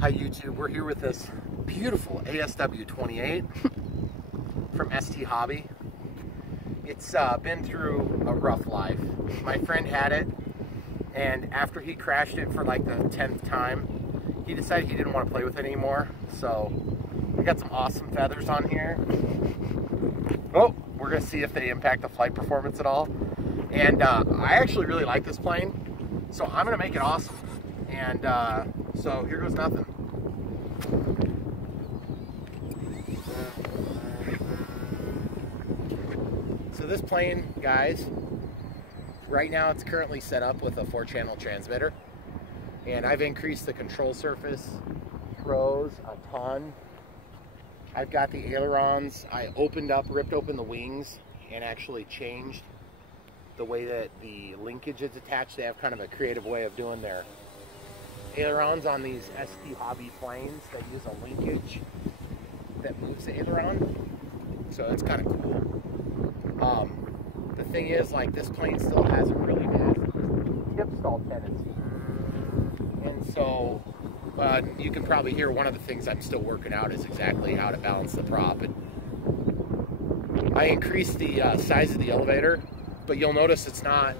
Hi YouTube, we're here with this beautiful ASW 28 from ST Hobby. It's been through a rough life. My friend had it, and after he crashed it for like the 10th time, he decided he didn't want to play with it anymore. So we got some awesome feathers on here. Oh, we're gonna see if they impact the flight performance at all. And I actually really like this plane, so I'm gonna make it awesome. And so here goes nothing. So this plane, guys, right now it's currently set up with a 4-channel transmitter, and I've increased the control surface throws a ton. I've got the ailerons. I ripped open the wings and actually changed the way that the linkage is attached. They have kind of a creative way of doing their ailerons on these ST Hobby planes. They use a linkage that moves the aileron, so that's kind of cool. The thing is, like, this plane still has a really nasty tip stall tendency, and so you can probably hear one of the things I'm still working out is exactly how to balance the prop. And I increased the size of the elevator, but you'll notice it's not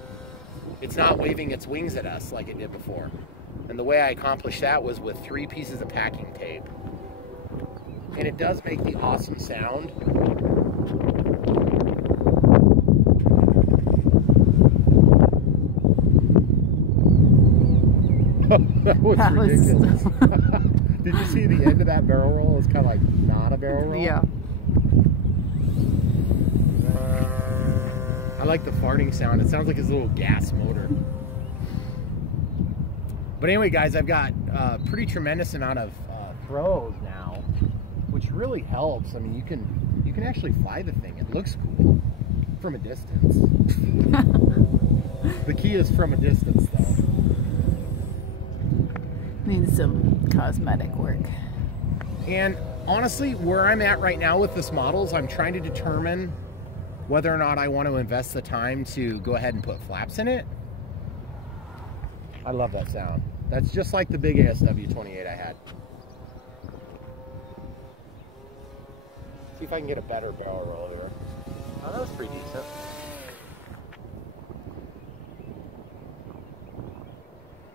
waving its wings at us like it did before. And the way I accomplished that was with 3 pieces of packing tape. And it does make the awesome sound. That was ridiculous. Did you see the end of that barrel roll? It's kind of like not a barrel roll. Yeah. I like the farting sound. It sounds like his little gas motor. But anyway, guys, I've got a pretty tremendous amount of throws now, which really helps. I mean, you can actually fly the thing. It looks cool from a distance. The key is from a distance, though. Needs some cosmetic work. And honestly, where I'm at right now with this model is I'm trying to determine whether or not I want to invest the time to go ahead and put flaps in it. I love that sound. That's just like the big ASW 28 I had. See if I can get a better barrel roll here. Oh, that was pretty decent.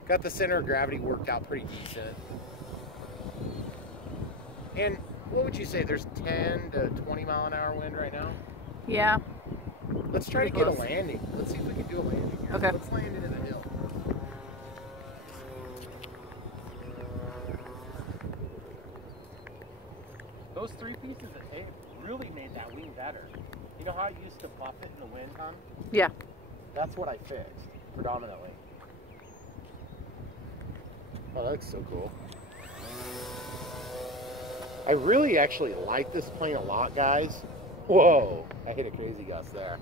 Got the center of gravity worked out pretty decent. And what would you say, there's 10 to 20 mile an hour wind right now? Yeah. Let's try to get a landing. Let's see if we can do a landing here. Okay. Let's land into the hill. Those 3 pieces of tape really made that wing better. You know how it used to buff it in the wind, Tom? Yeah. That's what I fixed, predominantly. Oh, that looks so cool. I really actually like this plane a lot, guys. Whoa, I hit a crazy gust there.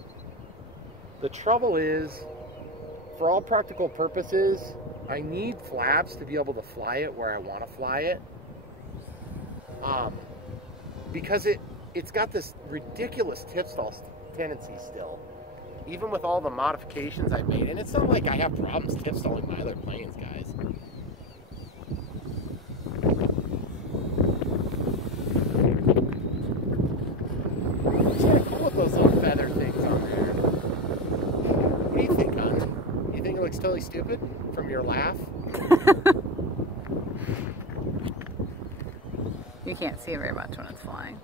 The trouble is, for all practical purposes, I need flaps to be able to fly it where I want to fly it. Because it's got this ridiculous tip stall tendency still, even with all the modifications I've made. And it's not like I have problems tip stalling my other planes, guys. It's kind of cool with those little feather things on there. What do you think, hon? You think it looks totally stupid from your laugh? You can't see very much when it's flying.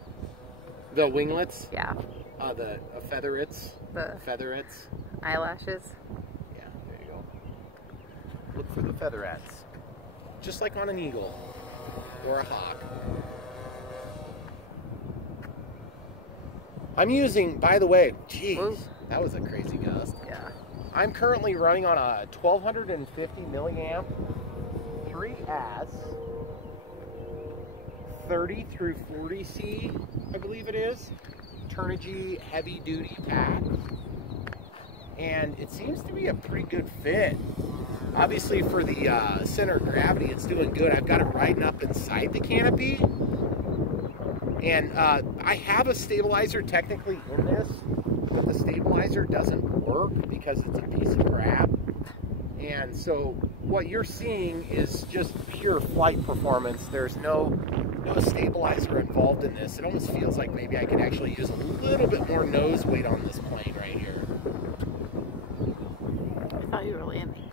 The winglets? Yeah. The featherets? The featherets? eyelashes? Yeah, there you go. Look for the featherets. Just like on an eagle or a hawk. I'm using, by the way, geez, that was a crazy gust. Yeah. I'm currently running on a 1250 milliamp 3S 30 through 40C, I believe it is, Turnigy heavy duty pack, and it seems to be a pretty good fit. Obviously for the center of gravity, it's doing good. I've got it riding up inside the canopy, and I have a stabilizer technically in this, but the stabilizer doesn't work because it's a piece of crap. And so what you're seeing is just pure flight performance. There's no stabilizer involved in this. It almost feels like maybe I could actually use a little bit more nose weight on this plane right here. I thought you were landing.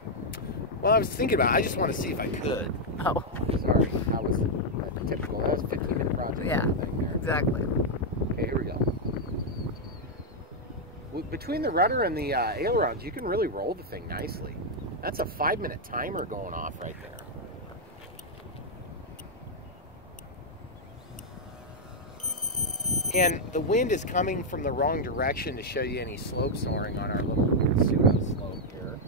Well, I was thinking about it. I just want to see if I could. Oh. Sorry, that was typical. That was a 15-minute project. Yeah, exactly. Okay, here we go. Between the rudder and the ailerons, you can really roll the thing nicely. That's a 5-minute timer going off right there. And the wind is coming from the wrong direction to show you any slope soaring on our little pseudo slope here,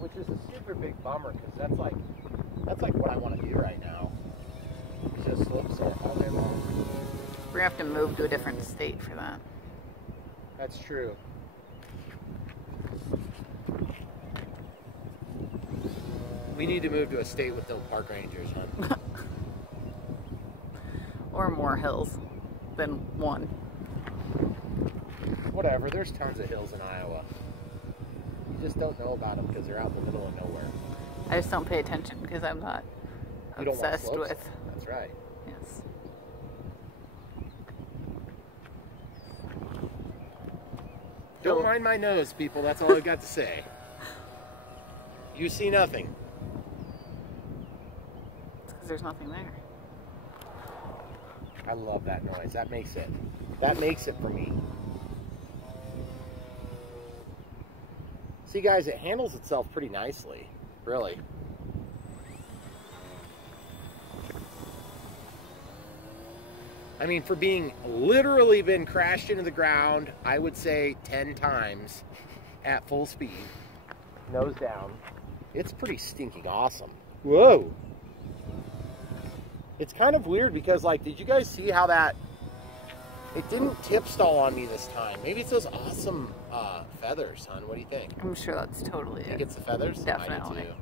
which is a super big bummer because that's like what I want to do right now. Just slope soar all day long. We're gonna have to move to a different state for that. That's true. We need to move to a state with no park rangers, huh? Or more hills than one. Whatever, there's tons of hills in Iowa. You just don't know about them because they're out in the middle of nowhere. I just don't pay attention because I'm not You don't want obsessed slopes? with. That's right. Yes. Don't mind my nose, people. That's all I've got to say. You see nothing. It's because there's nothing there. I love that noise. That makes it for me. See, guys, it handles itself pretty nicely, really. I mean, for being literally been crashed into the ground, I would say 10 times at full speed, nose down. It's pretty stinking awesome. Whoa. It's kind of weird because, like, did you guys see how that, it didn't tip stall on me this time. Maybe it's those awesome feathers, hon. What do you think? I'm sure that's totally You think it. it's the feathers? Definitely. I do too.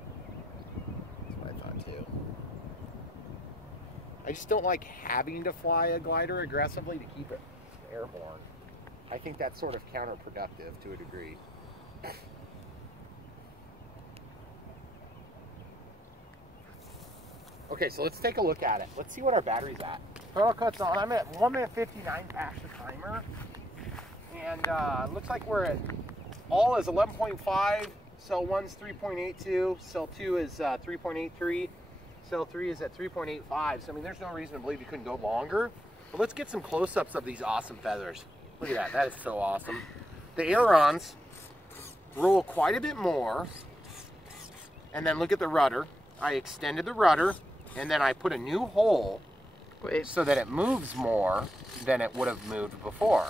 That's what I thought too. I just don't like having to fly a glider aggressively to keep it airborne. I think that's sort of counterproductive to a degree. Okay, so let's take a look at it. Let's see what our battery's at. Throttle cut's on. I'm at 1 minute 59 past the timer. And it looks like we're at, all is 11.5. Cell 1's 3.82. Cell 2 is 3.83. Cell 3 is at 3.85. So, I mean, there's no reason to believe you couldn't go longer. But let's get some close-ups of these awesome feathers. Look at that. That is so awesome. The ailerons roll quite a bit more. And then look at the rudder. I extended the rudder, and then I put a new hole so that it moves more than it would have moved before.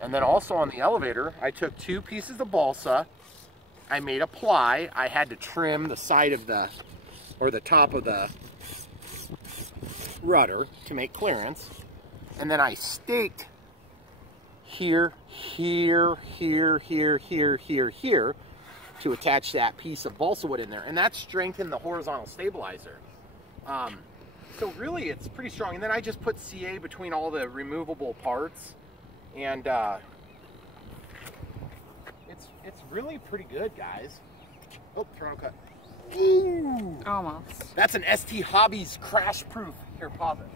And then also on the elevator, I took 2 pieces of balsa. I made a ply. I had to trim the side of the, or the top of the rudder to make clearance. And then I staked here, here, here, here, here, here, here, to attach that piece of balsa wood in there, and that strengthened the horizontal stabilizer. So really it's pretty strong. And then I just put CA between all the removable parts, and it's really pretty good, guys. Oh, throttle cut. Ooh. Almost. That's an ST Hobbies crash proof. Here, pause it.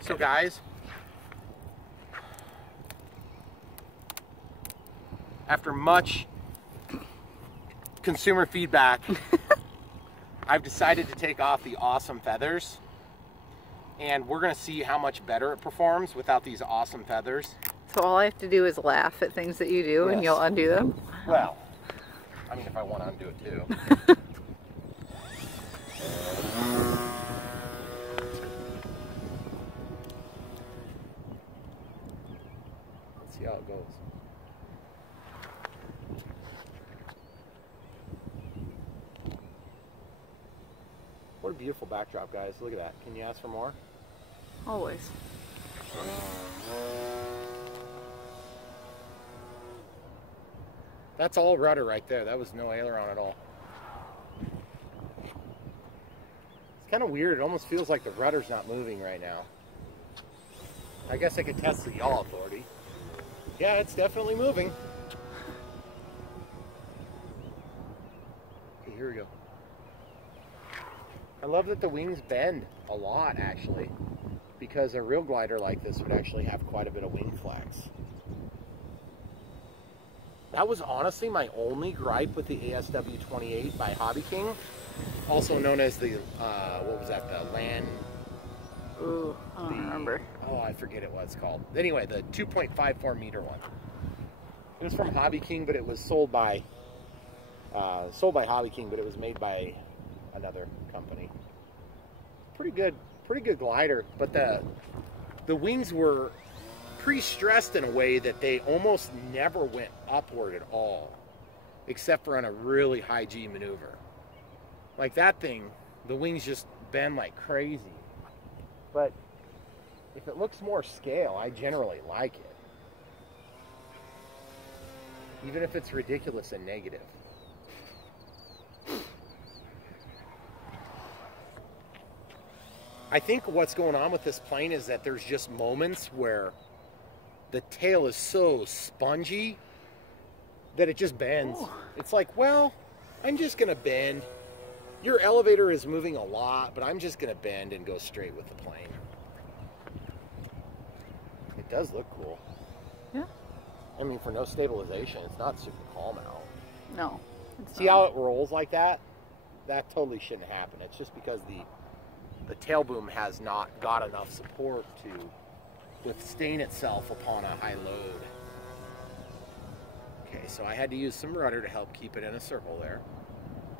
So guys, after much consumer feedback, I've decided to take off the awesome feathers, and we're gonna see how much better it performs without these awesome feathers. So all I have to do is laugh at things that you do, and you'll undo them? Well, I mean, if I want to undo it too. Let's see how it goes. What a beautiful backdrop, guys. Look at that. Can you ask for more? Always. That's all rudder right there. That was no aileron at all. It's kind of weird. It almost feels like the rudder's not moving right now. I guess I could test the yaw authority. Yeah, it's definitely moving. here we go. I love that the wings bend a lot, actually, because a real glider like this would actually have quite a bit of wing flex. That was honestly my only gripe with the ASW 28 by Hobby King, also known as the, what was that, the land... Ooh, I don't remember. Oh, I forget what it's called. Anyway, the 2.54 meter one. It was from Hobby King, but it was sold by Hobby King, but it was made by another company. Pretty good glider, but the wings were pre-stressed in a way that they almost never went upward at all, except for on a really high G maneuver. Like that thing, the wings just bend like crazy. But if it looks more scale, I generally like it. Even if it's ridiculous and negative. I think what's going on with this plane is that there's just moments where the tail is so spongy that it just bends. Ooh. It's like, well, I'm just going to bend. Your elevator is moving a lot, but I'm just going to bend and go straight with the plane. It does look cool. Yeah. I mean, for no stabilization, it's not super calm out. No. See how it rolls like that? That totally shouldn't happen. It's just because the tail boom has not got enough support to sustain itself upon a high load. Okay, so I had to use some rudder to help keep it in a circle there.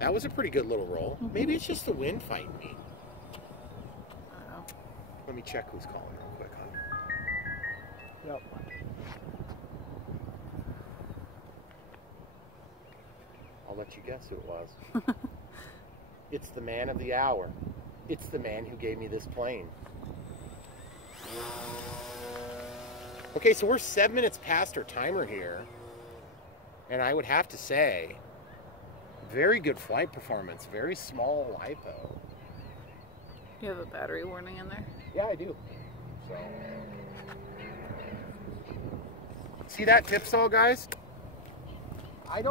That was a pretty good little roll. Maybe it's just the wind fighting me. I don't know. Let me check who's calling real quick, hon. Yep. I'll let you guess who it was. It's the man of the hour. It's the man who gave me this plane. Okay, so we're 7 minutes past our timer here. And I would have to say, very good flight performance, very small LiPo. You have a battery warning in there? Yeah, I do. So, see that tip saw, guys? I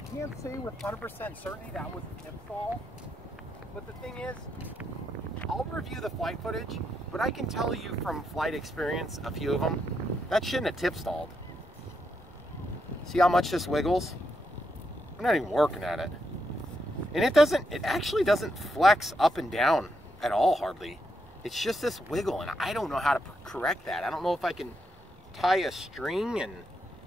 can't say with 100% certainty that was a tip saw. But the thing is, I'll review the flight footage, but I can tell you from flight experience, a few of them, that shouldn't have tip stalled. See how much this wiggles? I'm not even working at it. And it actually doesn't flex up and down at all, hardly. It's just this wiggle, and I don't know how to correct that. I don't know if I can tie a string and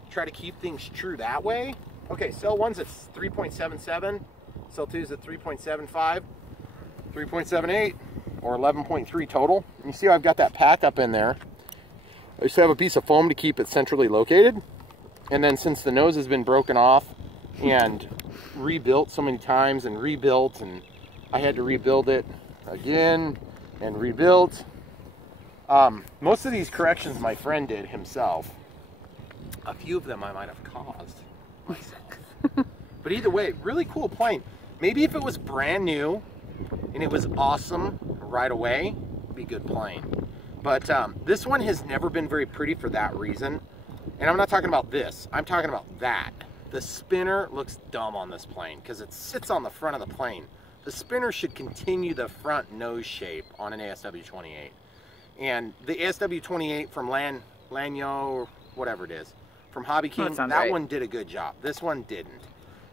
try to keep things true that way. Okay, cell 1's at 3.77, cell 2's at 3.75, 3.78, or 11.3 total. And you see how I've got that pack up in there. I just have a piece of foam to keep it centrally located. And then since the nose has been broken off and rebuilt so many times and rebuilt, and I had to rebuild it again and rebuilt. Most of these corrections my friend did himself. A few of them I might have caused myself. But either way, really cool plane. Maybe if it was brand new and it was awesome right away, it'd be a good plane. But this one has never been very pretty for that reason. And I'm not talking about this, I'm talking about that. The spinner looks dumb on this plane because it sits on the front of the plane. The spinner should continue the front nose shape on an ASW 28. And the ASW 28 from Lanyo, or whatever it is, from Hobby King, that right. one did a good job. This one didn't.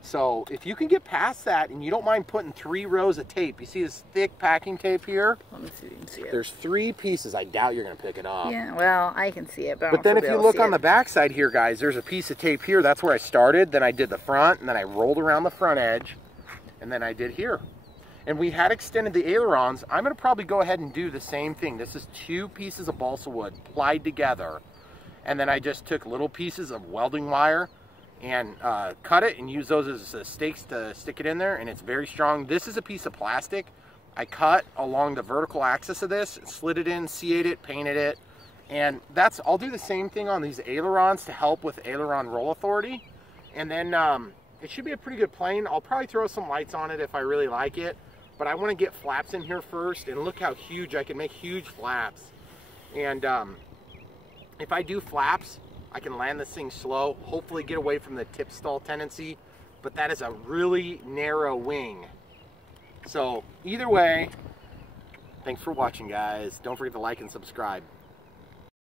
So if you can get past that and you don't mind putting 3 rows of tape, you see this thick packing tape here? Let me see if you can see it. There's 3 pieces. I doubt you're going to pick it up. Yeah, well, I can see it, but then if you look on the back side here, guys, there's a piece of tape here. That's where I started. Then I did the front, and then I rolled around the front edge, and then I did here. And we had extended the ailerons. I'm going to probably go ahead and do the same thing. This is 2 pieces of balsa wood plied together, and then I just took little pieces of welding wire and cut it and use those as stakes to stick it in there, and it's very strong. This is a piece of plastic I cut along the vertical axis of this, slid it in, CA'd it, painted it, and I'll do the same thing on these ailerons to help with aileron roll authority. And then it should be a pretty good plane. I'll probably throw some lights on it if I really like it, but I want to get flaps in here first, and look how huge I can make. Huge flaps. And if I do flaps, I can land this thing slow, hopefully get away from the tip stall tendency. but that is a really narrow wing. So either way, thanks for watching, guys. Don't forget to like and subscribe.